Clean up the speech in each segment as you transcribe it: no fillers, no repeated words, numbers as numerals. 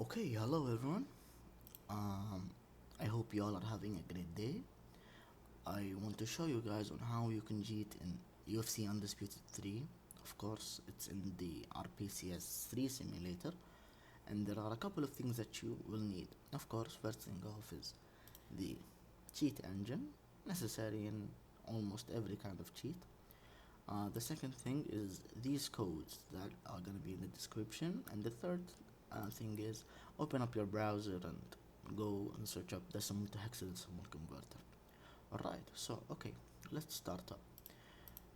Okay, hello everyone. Um, I hope you all are having a great day. I want to show you guys on how you can cheat in UFC Undisputed 3. Of course, it's in the RPCS 3 simulator, and there are a couple of things that you will need. Of course, first thing off is the cheat engine, necessary in almost every kind of cheat. The second thing is these codes that are going to be in the description, and the third thing is open up your browser and go and search up decimal to hexadecimal converter. Alright, so okay, let's start up.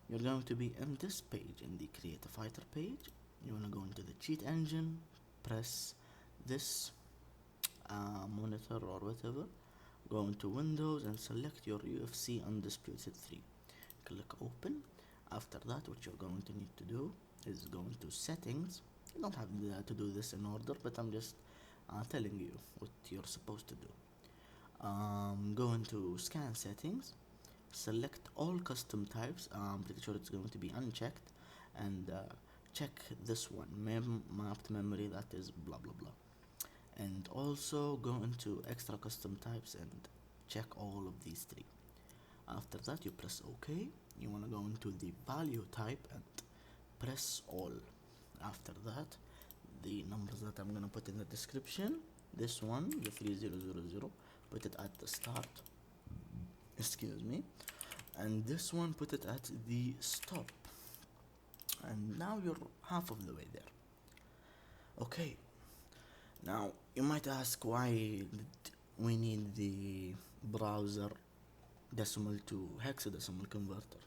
You're going to be in this page, in the create a fighter page. You want to go into the cheat engine, press this monitor or whatever, go into Windows and select your UFC Undisputed 3. Click open. After that, what you're going to need to do is go into settings. You don't have to do this in order, but I'm just telling you what you're supposed to do. Go into scan settings, select all custom types. I'm pretty sure it's going to be unchecked, and check this one, mapped memory, that is blah blah blah. And also go into extra custom types and check all of these three. After that, you press OK. You want to go into the value type and press all. After that, the numbers that I'm gonna put in the description, this one, the 3000, put it at the start, excuse me, and this one, put it at the stop. And now you're half of the way there. Okay, now you might ask, why did we need the browser decimal to hexadecimal converter?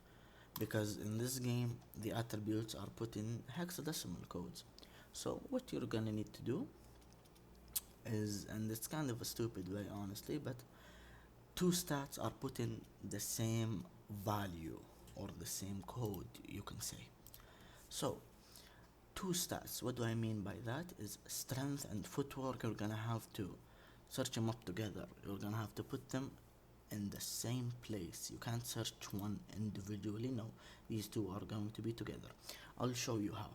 Because in this game the attributes are put in hexadecimal codes. So what you're gonna need to do is, and it's kind of a stupid way honestly, but two stats are put in the same value or the same code, you can say. So two stats, what do I mean by that is strength and footwork. You're gonna have to search them up together. You're gonna have to put them in the same place. You can't search one individually. No, these two are going to be together. I'll show you how.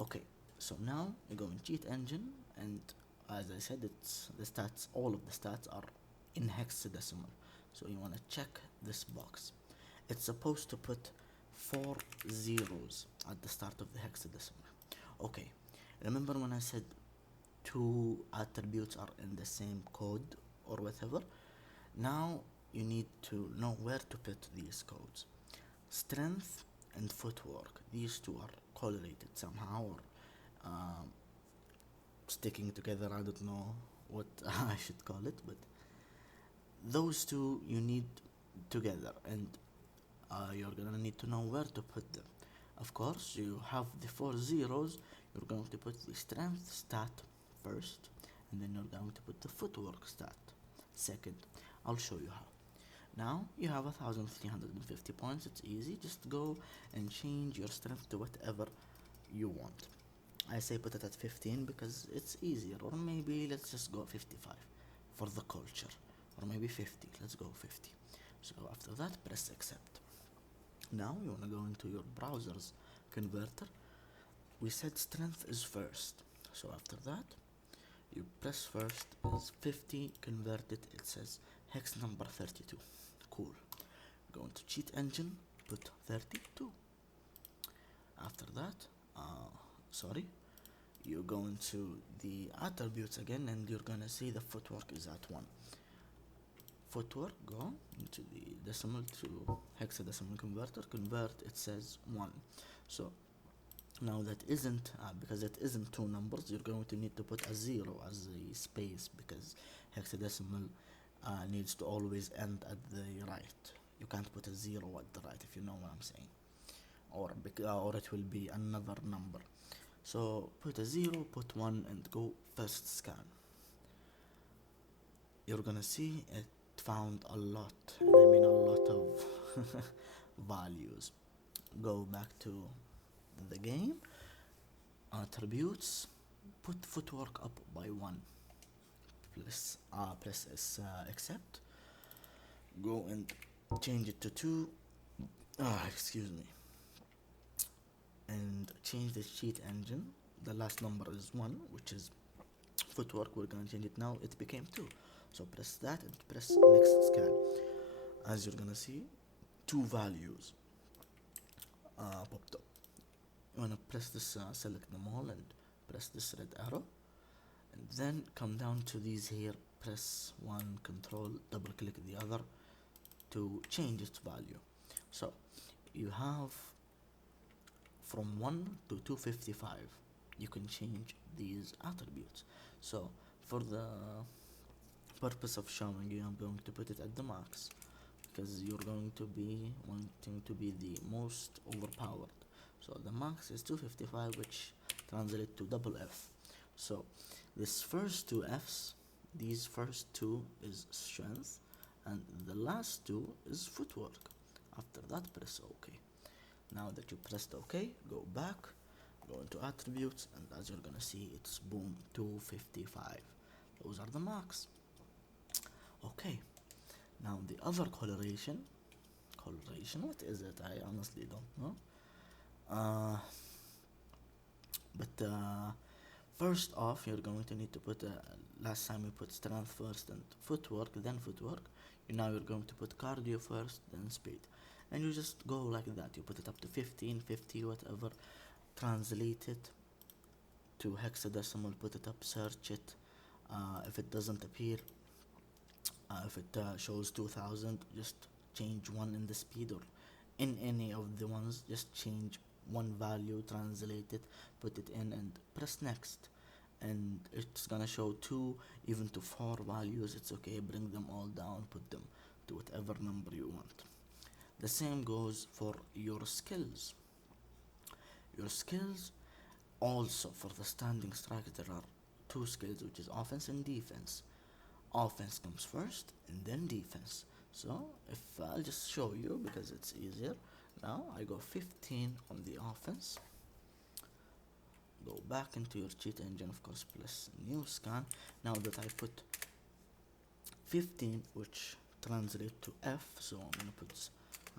Okay, so now you go in cheat engine, and as I said, it's the stats, all of the stats are in hexadecimal. So you want to check this box. It's supposed to put 4 zeros at the start of the hexadecimal. Okay, remember when I said two attributes are in the same code or whatever? Now you need to know where to put these codes. Strength and footwork, these two are correlated somehow, or sticking together. I don't know what I should call it, but those two you need together, and you're gonna need to know where to put them. Of course, you have the 4 zeros. You're going to put the strength stat first, and then you're going to put the footwork stat second. I'll show you how. Now you have 1350 points. It's easy. Just go and change your strength to whatever you want. I say put it at 15 because it's easier, or maybe let's just go 55 for the culture, or maybe 50. Let's go 50. So after that, press accept. Now you want to go into your browser's converter. We said strength is first, so after that you press first is 50, convert it, it says hex number 32. Cool. Go into cheat engine, put 32. After that, sorry, you go into the attributes again, and you're gonna see the footwork is at 1. Footwork, go into the decimal to hexadecimal converter, convert, it says 1. So now that isn't, because it isn't two numbers, you're going to need to put a 0 as a space, because hexadecimal needs to always end at the right. You can't put a 0 at the right, if you know what I'm saying, or it will be another number. So put a 0, put 1, and go first scan. You're gonna see it found a lot, and I mean a lot of values. Go back to the game, attributes, put footwork up by 1. Press accept. Go and change it to 2. Excuse me. And change the cheat engine. The last number is 1, which is footwork, we're gonna change it now, it became 2. So press that and press next scan. As you're gonna see, 2 values popped up. You wanna press this, select them all and press this red arrow, and then come down to these here, press one, control, double click the other to change its value. So you have from 1 to 255, you can change these attributes. So for the purpose of showing you, I'm going to put it at the max, because you're going to be wanting to be the most overpowered. So the max is 255, which translates to double F. So this first two F's, these first two is strength, and the last two is footwork. After that, press OK. Now that you pressed OK, go back, go into attributes, and as you're gonna see, it's boom, 255. Those are the max. Okay, now the other coloration, what is it? I honestly don't know. But first off, you're going to need to put, last time we put strength first and footwork, then footwork. Now you're going to put cardio first, then speed. And you just go like that. You put it up to 15, 50, whatever. Translate it to hexadecimal, put it up, search it. If it doesn't appear, if it shows 2000, just change one in the speed, or in any of the ones, just change one value, translate it, put it in, and press next. And it's gonna show 2, even to 4 values. It's okay, bring them all down, put them to whatever number you want. The same goes for your skills. Your skills also, for the standing strike, there are 2 skills, which is offense and defense. Offense comes first and then defense. So if I'll just show you because it's easier. Now I go 15 on the offense, go back into your cheat engine, of course, plus new scan. Now that I put 15, which translates to F, so I'm gonna put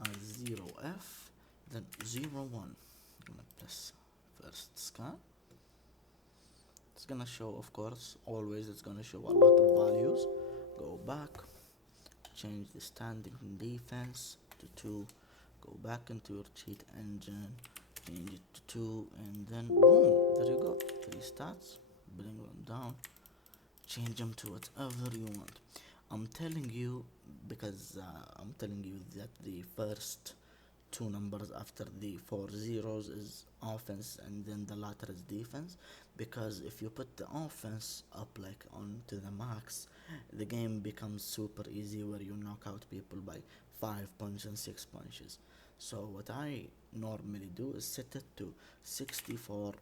0F, then 01. I'm gonna press first scan. It's gonna show, of course, always it's gonna show a lot of values. Go back, change the standing defense to 2, go back into your cheat engine, change it to 2, and then boom, there you go, 3 stats, bring them down, change them to whatever you want. I'm telling you because I'm telling you that the first 2 numbers after the 4 zeros is offense, and then the latter is defense, because if you put the offense up like on to the max, the game becomes super easy, where you knock out people by 5 punches and 6 punches. So what I normally do is set it to 64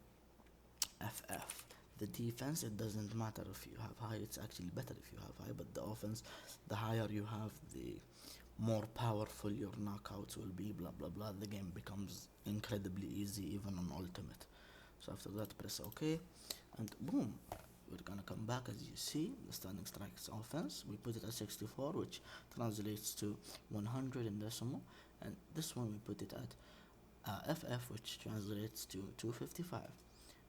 FF. The defense, it doesn't matter if you have high, it's actually better if you have high, but the offense, the higher you have, the more powerful your knockouts will be, blah blah blah. The game becomes incredibly easy even on ultimate. So after that, press OK, and boom, we're gonna come back. As you see, the standing strikes offense, we put it at 64, which translates to 100 in decimal, and this one we put it at FF, which translates to 255.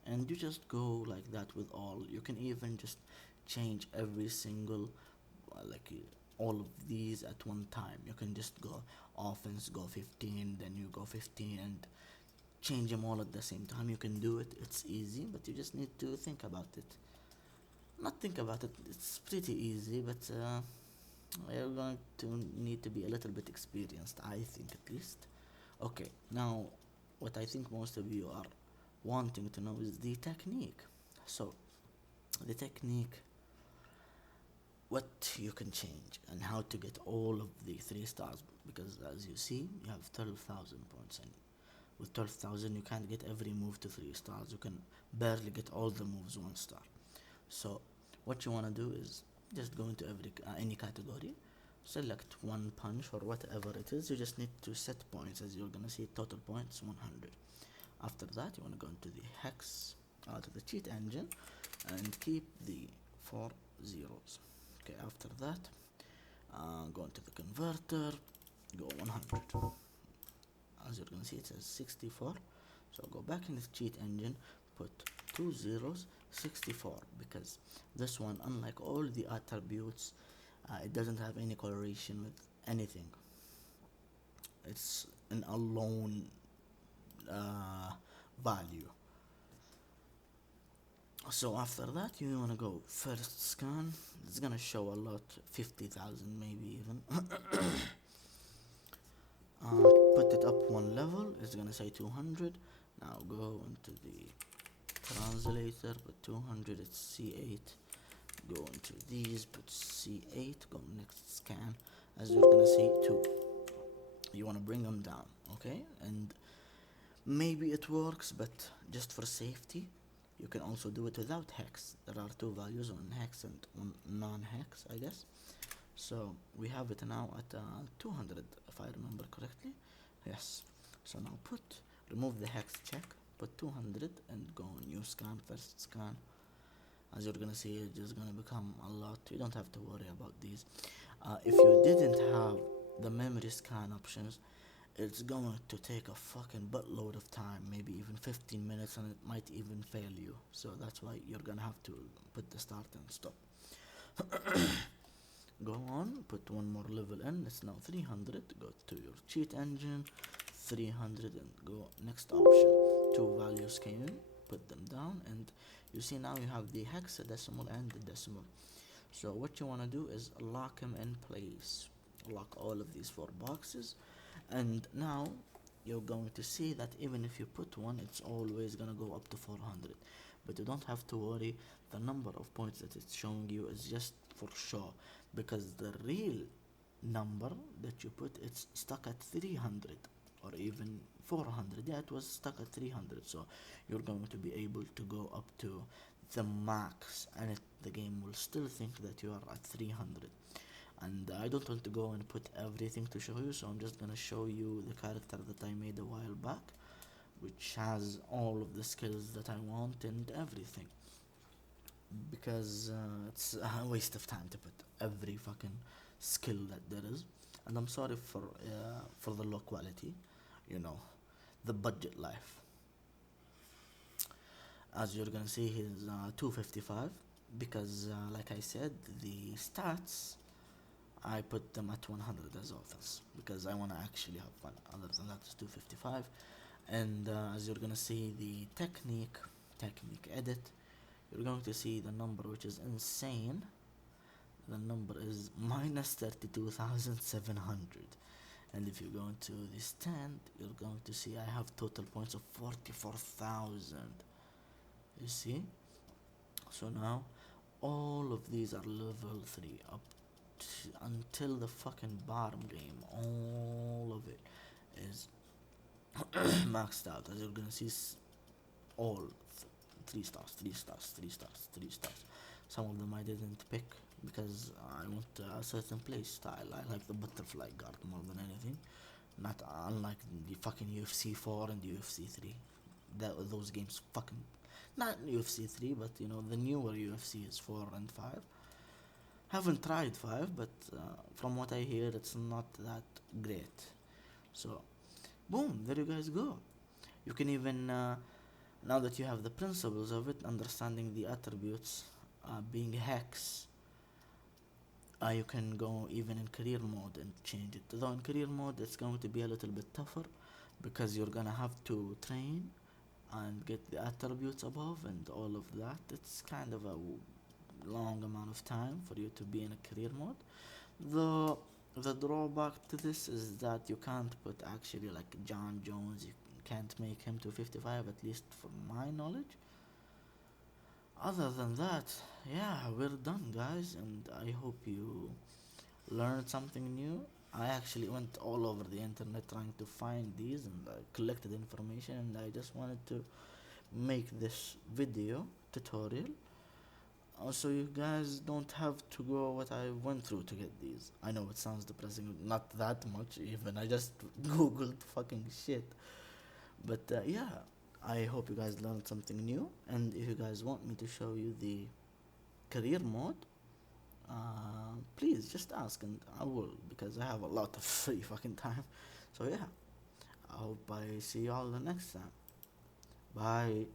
And you just go like that with all. You can even just change every single all of these at one time. You can just go offense, go 15, then you go 15, and change them all at the same time. You can do it, it's easy, but you just need to think about it. Not think about it, it's pretty easy, but you're going to need to be a little bit experienced, I think, at least. Okay, now what I think most of you are wanting to know is the technique. So the technique, what you can change and how to get all of the 3 stars, because as you see, you have 12,000 points, and with 12,000 you can't get every move to 3 stars. You can barely get all the moves 1 star. So what you want to do is just go into any category, select one punch or whatever it is. You just need to set points. As you're gonna see, total points 100. After that, you want to go into the hex, to the cheat engine, and keep the 4 zeros. Okay, after that, go into the converter, go 100. As you're gonna see, it says 64. So go back in the cheat engine, put 2 zeros, 64, because this one, unlike all the attributes, it doesn't have any correlation with anything. It's an alone uh, value. So after that, you wanna go first scan. It's gonna show a lot, 50,000 maybe even. Put it up one level. It's gonna say 200. Now go into the translator. Put 200. It's C8. Go into these. Put C8. Go next scan. As you're gonna see 2. You wanna bring them down, okay? And maybe it works, but just for safety, you can also do it without hex. There are two values, one hex and one non-hex, I guess. So we have it now at 200, if I remember correctly. Yes. So now remove the hex check, put 200 and go new scan, first scan. As you're gonna see, it's just gonna become a lot. You don't have to worry about these. If you didn't have the memory scan options, it's going to take a fucking buttload of time, maybe even 15 minutes, and it might even fail you. So that's why you're gonna have to put the start and stop. Go on, put one more level in. It's now 300. Go to your cheat engine, 300, and go next option. Two values came in, put them down, and you see now you have the hexadecimal and the decimal. So what you want to do is lock them in place. Lock all of these 4 boxes, and now you're going to see that even if you put one, it's always gonna go up to 400. But you don't have to worry. The number of points that it's showing you is just for show, because the real number that you put, it's stuck at 300 or even 400. Yeah, it was stuck at 300. So you're going to be able to go up to the max, and the game will still think that you are at 300. And I don't want to go and put everything to show you, so I'm just gonna show you the character that I made a while back, which has all of the skills that I want and everything, because it's a waste of time to put every fucking skill that there is. And I'm sorry for the low quality, you know, the budget life. As you're gonna see, he's 255, because like I said, the stats, I put them at 100 as offense, because I want to actually have fun. Other than that, it's 255. And as you're gonna see, the technique edit, you're going to see the number, which is insane. The number is minus 32,700. And if you go into the stand, you're going to see I have total points of 44,000. You see? So now all of these are level 3 up until the fucking bottom game. All of it is maxed out. As you're gonna see, all 3 stars, 3 stars, 3 stars, 3 stars. Some of them I didn't pick because I want a certain play style. I like the butterfly guard more than anything. Not unlike the fucking UFC 4 and UFC 3. Those games fucking, not UFC 3, but you know, the newer UFC is 4 and 5. Haven't tried 5, but from what I hear, it's not that great. So boom, there you guys go. You can even now that you have the principles of it, understanding the attributes, being hex, you can go even in career mode and change it. Though in career mode it's going to be a little bit tougher, because you're gonna have to train and get the attributes above and all of that. It's kind of a long amount of time for you to be in a career mode. The drawback to this is that you can't put actually like John Jones, you can't make him to 55, at least from my knowledge. Other than that, yeah, we're done, guys, and I hope you learned something new. I actually went all over the internet trying to find these, and I collected information, and I just wanted to make this video tutorial so you guys don't have to go what I went through to get these. I know it sounds depressing, not that much even, I just googled fucking shit. But yeah, I hope you guys learned something new, and if you guys want me to show you the career mode, please just ask and I will, because I have a lot of free fucking time. So yeah, I hope I see you all the next time. Bye.